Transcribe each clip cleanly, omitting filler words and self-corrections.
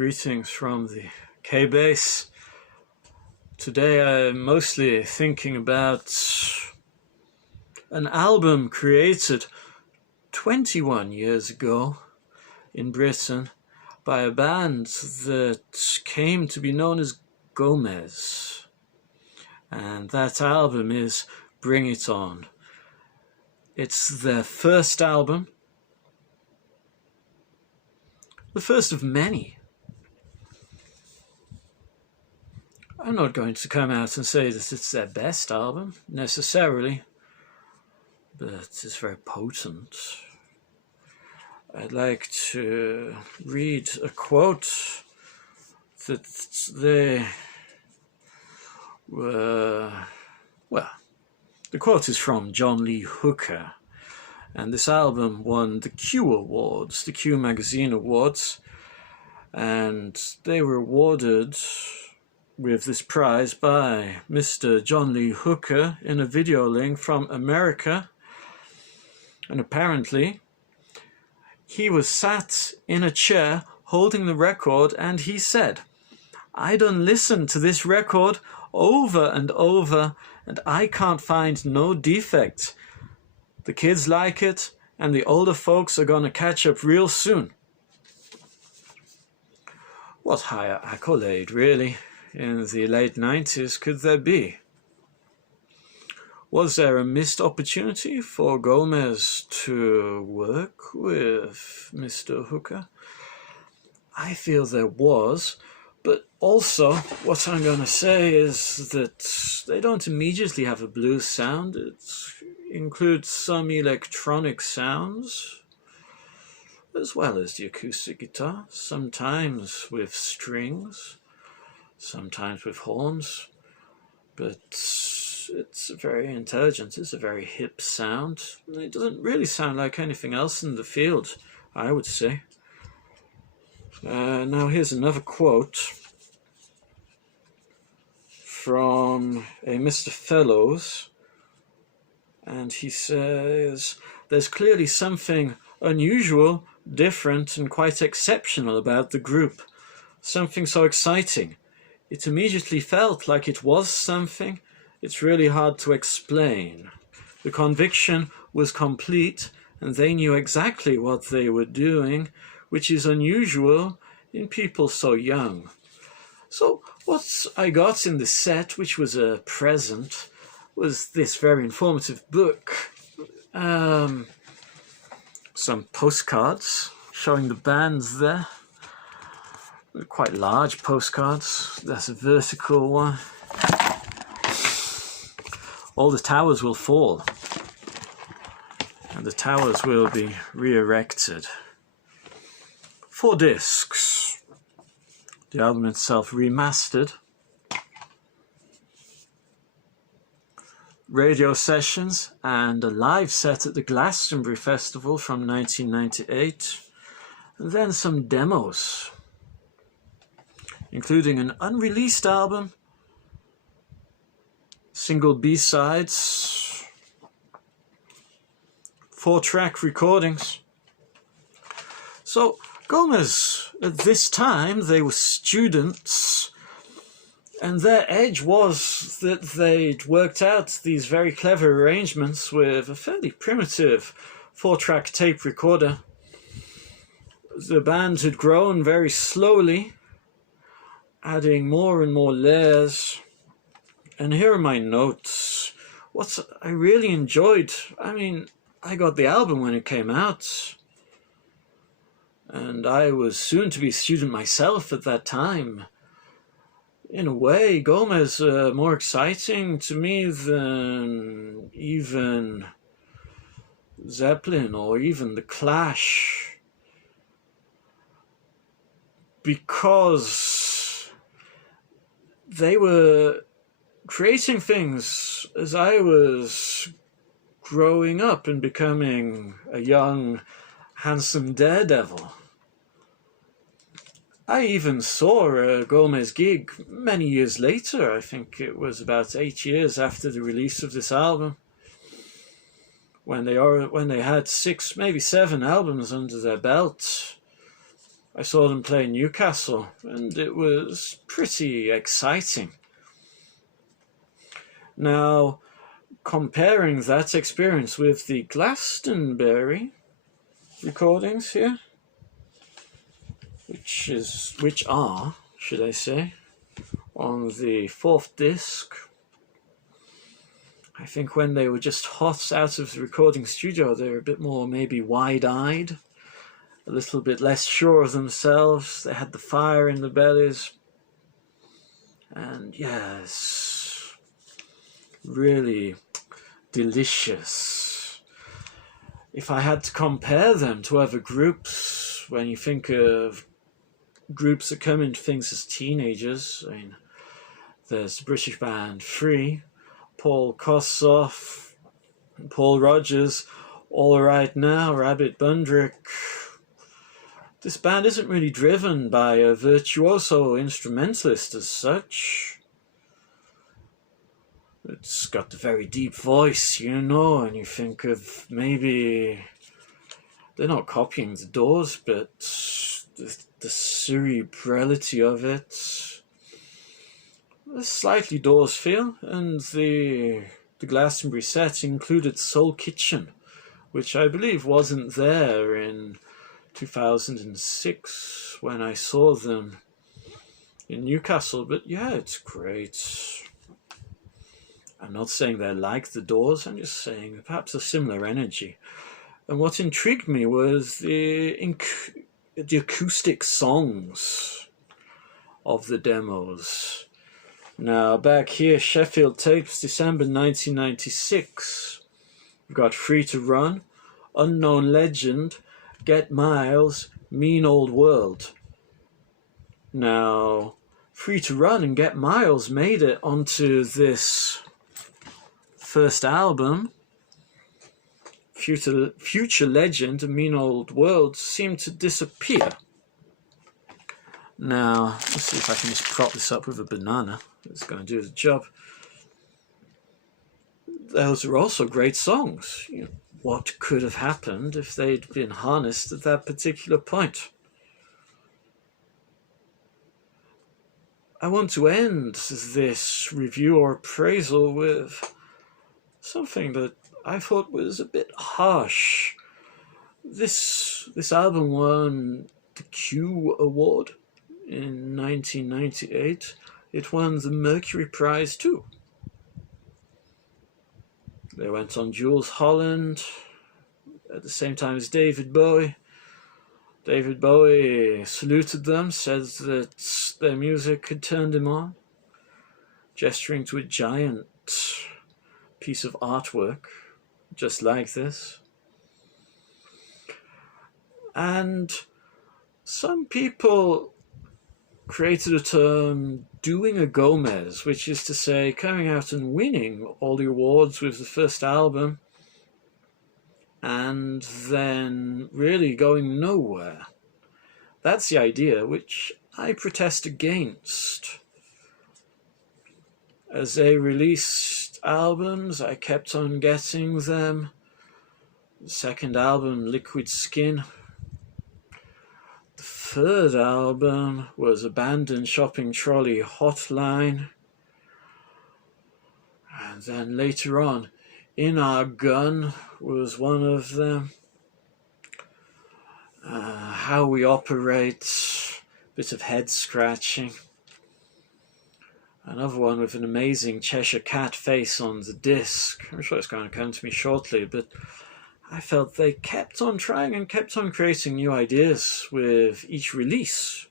Greetings from the K-Base. Today I'm mostly thinking about an album created 21 years ago in Britain by a band that came to be known as Gomez. And that album is Bring It On. It's their first album, the first of many. I'm not going to come out and say that it's their best album, necessarily, but it's very potent. I'd like to read a quote that they were, well, the quote is from John Lee Hooker, and this album won the Q Awards, the Q Magazine Awards, and they were awarded with this prize by Mr. John Lee Hooker in a video link from America, and apparently he was sat in a chair holding the record and he said, "I done listened to this record over and over and I can't find no defect. The kids like it and the older folks are gonna catch up real soon." What higher accolade, really, in the late 90s could there be? Was there a missed opportunity for Gomez to work with Mr. Hooker? I feel there was, but also what I'm going to say is that they don't immediately have a blues sound. It includes some electronic sounds, as well as the acoustic guitar, sometimes with strings, sometimes with horns, but it's very intelligent, it's a very hip sound. It doesn't really sound like anything else in the field, I would say. Now here's another quote from a Mr. Fellows, and he says, "There's clearly something unusual, different and quite exceptional about the group. Something so exciting. It immediately felt like it was something. It's really hard to explain. The conviction was complete and they knew exactly what they were doing, which is unusual in people so young." So what I got in the set, which was a present, was this very informative book. Some postcards showing the bands there. Quite large postcards. That's a vertical one. All the towers will fall, and the towers will be re-erected. 4 discs. The album itself remastered. Radio sessions and a live set at the Glastonbury Festival from 1998, and then some demos, including an unreleased album, single B-sides, 4-track recordings. So Gomez, at this time, they were students, and their edge was that they'd worked out these very clever arrangements with a fairly primitive 4-track tape recorder. The band had grown very slowly, adding more and more layers. And here are my notes. What I really enjoyed, I got the album when it came out, and I was soon to be a student myself at that time. In a way, Gomez more exciting to me than even Zeppelin or even The Clash, because they were creating things as I was growing up and becoming a young, handsome daredevil. I even saw a Gomez gig many years later. I think it was about 8 years after the release of this album, when they had 6, maybe 7 albums under their belt. I saw them play Newcastle, and it was pretty exciting. Now, comparing that experience with the Glastonbury recordings here, which are, should I say, on the 4th disc. I think when they were just hot out of the recording studio, they were a bit more maybe wide-eyed, a little bit less sure of themselves. They had the fire in the bellies. And yes, really delicious. If I had to compare them to other groups, when you think of groups that come into things as teenagers, I mean, there's the British band Free, Paul Kossoff, Paul Rogers, All Right Now, Rabbit Bundrick. This band isn't really driven by a virtuoso instrumentalist as such. It's got a very deep voice, you know, and you think of maybe they're not copying the Doors, but the cerebrality of it, a slightly Doors feel, and the Glastonbury set included Soul Kitchen, which I believe wasn't there in 2006 when I saw them in Newcastle. But yeah, it's great. I'm not saying they're like the Doors, I'm just saying perhaps a similar energy. And what intrigued me was the acoustic songs of the demos. Now, back here, Sheffield Tapes, December 1996. We've got Free to Run, Unknown Legend, Get Miles, Mean Old World. Now, Free to Run and Get Miles made it onto this first album. Future Legend and Mean Old World seemed to disappear. Now, let's see if I can just prop this up with a banana. It's going to do the job. Those are also great songs. You know, what could have happened if they'd been harnessed at that particular point? I want to end this review or appraisal with something that I thought was a bit harsh. This album won the Q Award in 1998. It won the Mercury Prize too. They went on Jools Holland at the same time as David Bowie. David Bowie saluted them, said that their music had turned him on, gesturing to a giant piece of artwork, just like this. And some people created a term, doing a Gomez, which is to say coming out and winning all the awards with the first album and then really going nowhere. That's the idea, which I protest against. As they released albums, I kept on getting them. The second album, Liquid Skin. The third album was Abandoned Shopping Trolley Hotline. And then later on, In Our Gun was one of them. How We Operate, bit of head scratching. Another one with an amazing Cheshire Cat face on the disc. I'm sure it's going to come to me shortly, but I felt they kept on trying and kept on creating new ideas with each release.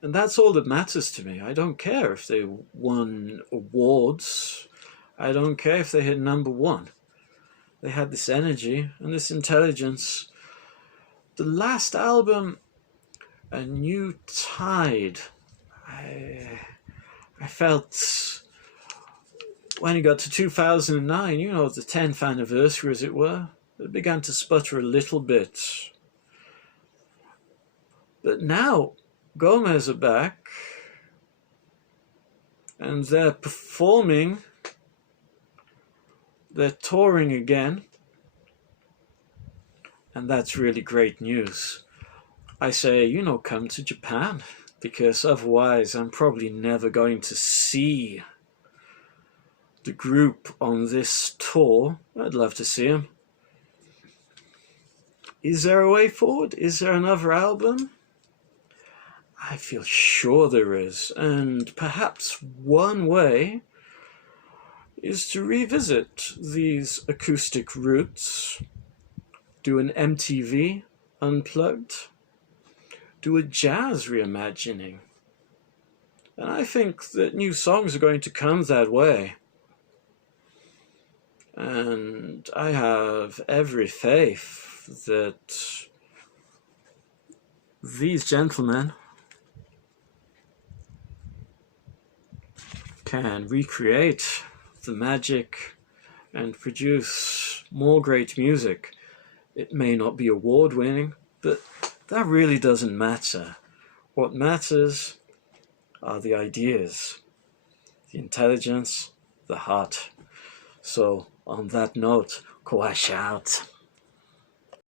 And that's all that matters to me. I don't care if they won awards. I don't care if they hit #1. They had this energy and this intelligence. The last album, A New Tide, I felt when it got to 2009, you know, the 10th anniversary as it were, it began to sputter a little bit. But now, Gomez are back, and they're performing, they're touring again, And that's really great news. I say, come to Japan, because otherwise I'm probably never going to see the group on this tour. I'd love to see them. Is there a way forward? Is there another album? I feel sure there is, and perhaps one way is to revisit these acoustic roots, do an MTV Unplugged, do a jazz reimagining. And I think that new songs are going to come that way. And I have every faith that these gentlemen can recreate the magic and produce more great music. It may not be award-winning, but that really doesn't matter. What matters are the ideas, the intelligence, the heart. So, on that note, Kwash out.